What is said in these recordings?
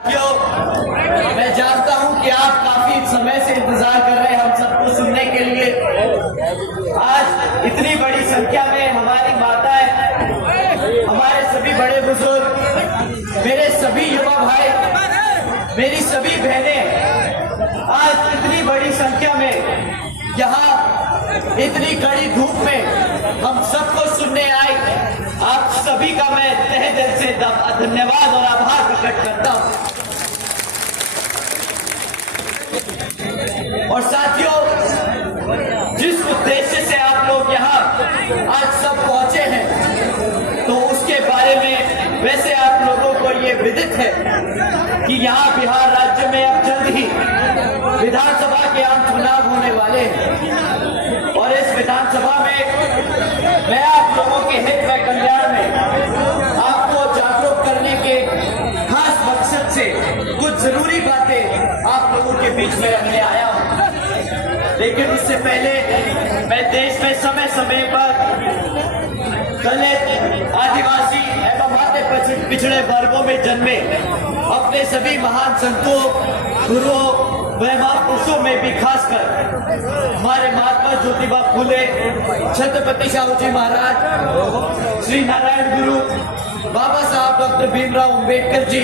मैं जानता हूं कि आप काफी समय से इंतजार कर रहे हैं हम सबको सुनने के लिए। आज इतनी बड़ी संख्या में हमारी माताएं, हमारे सभी बड़े बुजुर्ग, मेरे सभी युवा भाई, मेरी सभी बहनें आज इतनी बड़ी संख्या में यहाँ इतनी कड़ी धूप में हम सबको सुनने आए। आप सभी का मैं तहे दिल से धन्यवाद और आभार प्रकट करता हूँ। और साथियों, जिस उद्देश्य से आप लोग यहाँ आज सब पहुंचे हैं, तो उसके बारे में वैसे आप लोगों को ये विदित है कि यहाँ बिहार राज्य में अब जल्द ही विधानसभा के आम चुनाव होने वाले हैं। और इस विधानसभा में मैं आप लोगों के हित व कल्याण में आपको जागरूक करने के खास मकसद से कुछ जरूरी बातें आप लोगों के बीच में रखने आया हूँ। लेकिन उससे पहले मैं देश में समय समय पर दलित, आदिवासी एवं अन्य पिछड़े वर्गों में जन्मे अपने सभी महान संतों, गुरुओं व महापुरुषों में भी खासकर हमारे महात्मा ज्योतिबा फूले, छत्रपति शाहू जी महाराज, श्री नारायण गुरु, बाबा साहब डॉक्टर भीमराव अम्बेडकर जी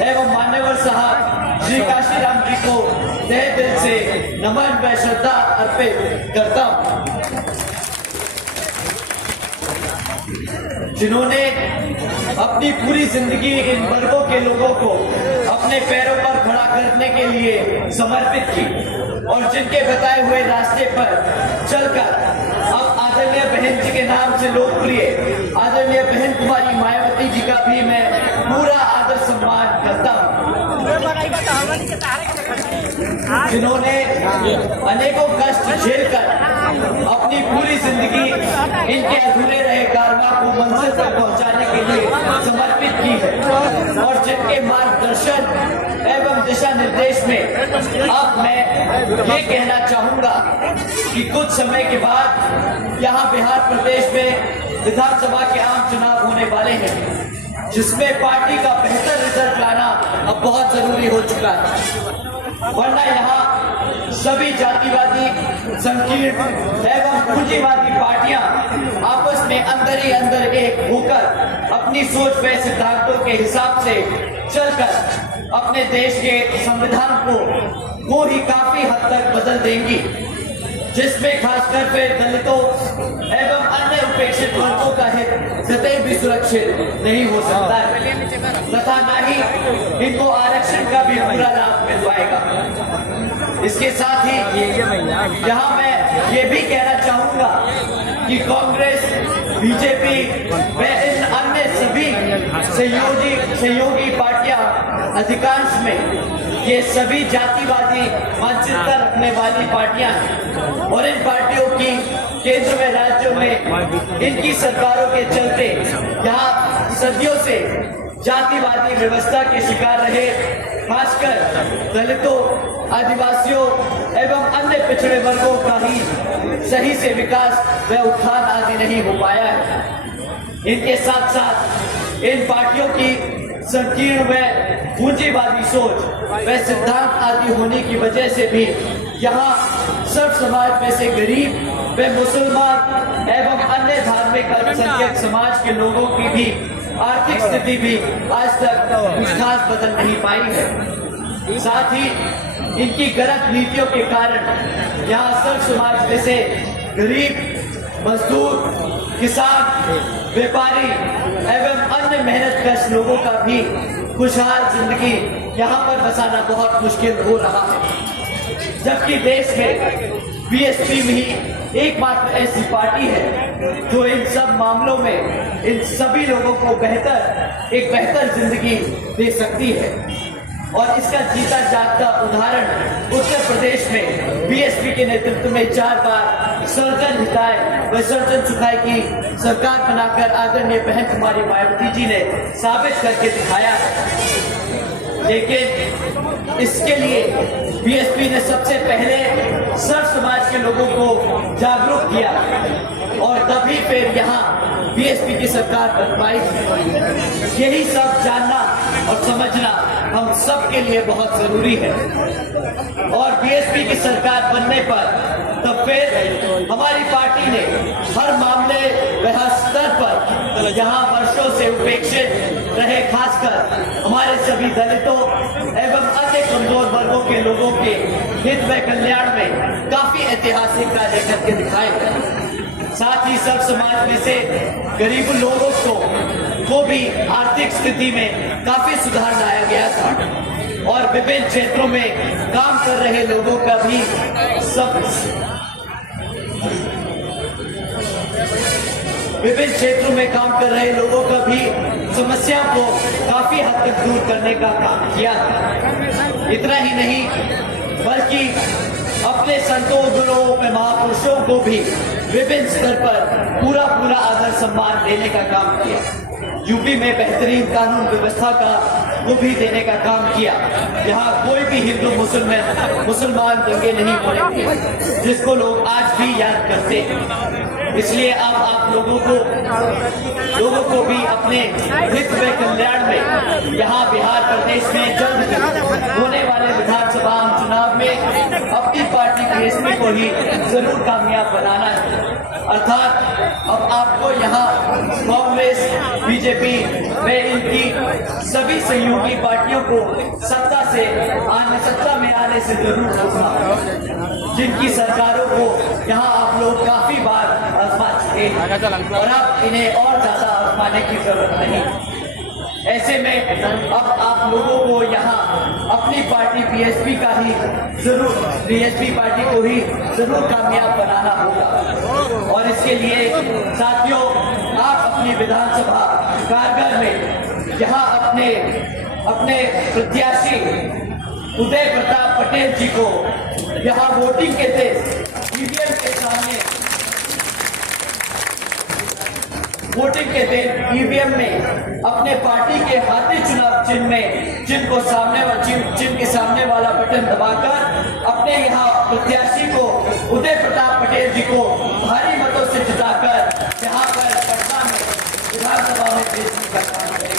एवं मान्यवर साहब श्री काशीराम जी को तहे दिल से नमन व श्रद्धा अर्पित करता हूँ, जिन्होंने अपनी पूरी जिंदगी इन वर्गों के लोगों को अपने पैरों पर खड़ा करने के लिए समर्पित की और जिनके बताए हुए रास्ते पर चलकर अब आदरणीय बहन जी के नाम से लोकप्रिय आदरणीय बहन कुमारी मायावती जी का भी मैं पूरा आदर सम्मान करता हूँ, जिन्होंने अनेकों कष्ट झेलकर अपनी पूरी जिंदगी इनके अधूरे रहे कारवा को मंजिल तक पहुंचाने के लिए समर्पित की है। और जिनके मार्गदर्शन एवं दिशा निर्देश में अब मैं ये कहना चाहूंगा कि कुछ समय के बाद यहाँ बिहार प्रदेश में विधानसभा के आम चुनाव होने वाले हैं, जिसमें पार्टी का बेहतर रिजल्ट लाना अब बहुत जरूरी हो चुका है। वरना यहाँ सभी जातिवादी, संकीर्ण एवं पूंजीवादी पार्टियां आपस में अंदर ही अंदर एक होकर अपनी सोच व सिद्धांतों के हिसाब से चलकर अपने देश के संविधान को ही काफी हद तक बदल देंगी, जिसमें खासकर पे दलितों एवं अन्य उपेक्षित वर्गों का हित सदैव भी सुरक्षित नहीं हो सकता है, तथा न ही इनको आरक्षण का भी पूरा लाभ मिल पाएगा। इसके साथ ही यहाँ मैं ये भी कहना चाहूंगा कि कांग्रेस, बीजेपी व इन अन्य सभी सहयोगी पार्टियां अधिकांश में ये सभी जातिवादी मानसिकता रखने वाली पार्टियां हैं और इन पार्टियों की केंद्र में राज्यों में इनकी सरकारों के चलते यहाँ सदियों से जातिवादी व्यवस्था के शिकार रहे खासकर दलितों, आदिवासियों एवं अन्य पिछड़े वर्गों का ही सही से विकास व उत्थान आदि नहीं हो पाया है। इनके साथ साथ इन पार्टियों की संकीर्ण व पूंजीवादी सोच व सिद्धांत आदि होने की वजह से भी यहाँ सर्व समाज में से गरीब व मुसलमान एवं अन्य धार्मिक अल्पसंख्यक समाज के लोगों की भी आर्थिक स्थिति भी आज तक कुछ खास बदल नहीं पाई है। साथ ही इनकी गलत नीतियों के कारण यहाँ सर्व समाज में से गरीब, मजदूर, किसान, व्यापारी एवं अन्य मेहनतकश लोगों का भी खुशहाल जिंदगी यहाँ पर बसाना बहुत मुश्किल हो रहा है। जबकि देश में बीएसपी भी एकमात्र ऐसी पार्टी है जो इन सब मामलों में इन सभी लोगों को एक बेहतर जिंदगी दे सकती है। और इसका जीता जागता उदाहरण उत्तर प्रदेश में बीएसपी के नेतृत्व में 4 बार सर्जन हिताय व सर्जन सुखाय की सरकार बनाकर आदरणीय बहन कुमारी मायावती जी ने साबित करके दिखाया है। लेकिन इसके लिए बीएसपी ने सबसे पहले सर्व समाज के लोगों को जागरूक किया और तभी फिर यहाँ बीएसपी की सरकार बन पाई। यही सब जानना और समझना हम सब के लिए बहुत जरूरी है। और बीएसपी की सरकार बनने पर तब फिर हमारी पार्टी ने हर मामले व हर स्तर पर जहां वर्षों से उपेक्षित रहे, खासकर हमारे सभी दलितों एवं अन्य कमजोर वर्गों के लोगों के हित व कल्याण में काफी ऐतिहासिक कार्य करके दिखाए गए। साथ ही सब समाज में से गरीब लोगों को भी आर्थिक स्थिति में काफी सुधार लाया गया था और विभिन्न क्षेत्रों में काम कर रहे लोगों का भी विभिन्न क्षेत्रों में काम कर रहे लोगों का भी समस्याओं को काफी हद तक दूर करने का काम किया। इतना ही नहीं बल्कि अपने संतों, गुरुओं व महापुरुषों को भी विभिन्न स्तर पर पूरा आदर सम्मान देने का काम किया। यूपी में बेहतरीन कानून व्यवस्था को भी देने का काम किया, जहां कोई भी हिंदू मुसलमान दंगे नहीं पड़े, जिसको लोग आज भी याद करते हैं। इसलिए अब आप लोगों को भी अपने हित व कल्याण में यहाँ बिहार प्रदेश में जल्द होने वाले विधानसभा चुनाव में अपनी पार्टी बीएसपी को ही जरूर कामयाब बनाना है। अर्थात अब आपको यहाँ कांग्रेस, बीजेपी व इनकी सभी सहयोगी पार्टियों को सत्ता में आने से जरूर रोकना, जिनकी सरकारों को यहाँ आप लोग काफी बार आजमा चुके हैं और अब इन्हें और ज्यादा आजमाने की जरूरत नहीं। ऐसे में अब आप लोगों को यहाँ अपनी पार्टी बीएसपी पार्टी को ही जरूर कामयाब बनाना होगा। और इसके लिए साथियों, आप अपनी विधानसभा कारगर में यहाँ अपने प्रत्याशी उदय प्रताप पटेल जी को यहाँ वोटिंग के दिन ईवीएम में अपने पार्टी के हाथी चुनाव चिन्ह में चिन्ह के सामने वाला बटन दबाकर अपने यहाँ प्रत्याशी को उदय प्रताप पटेल जी को भारी मतों से जिताकर यहाँ पर पटना में विधानसभा में पेश करना है।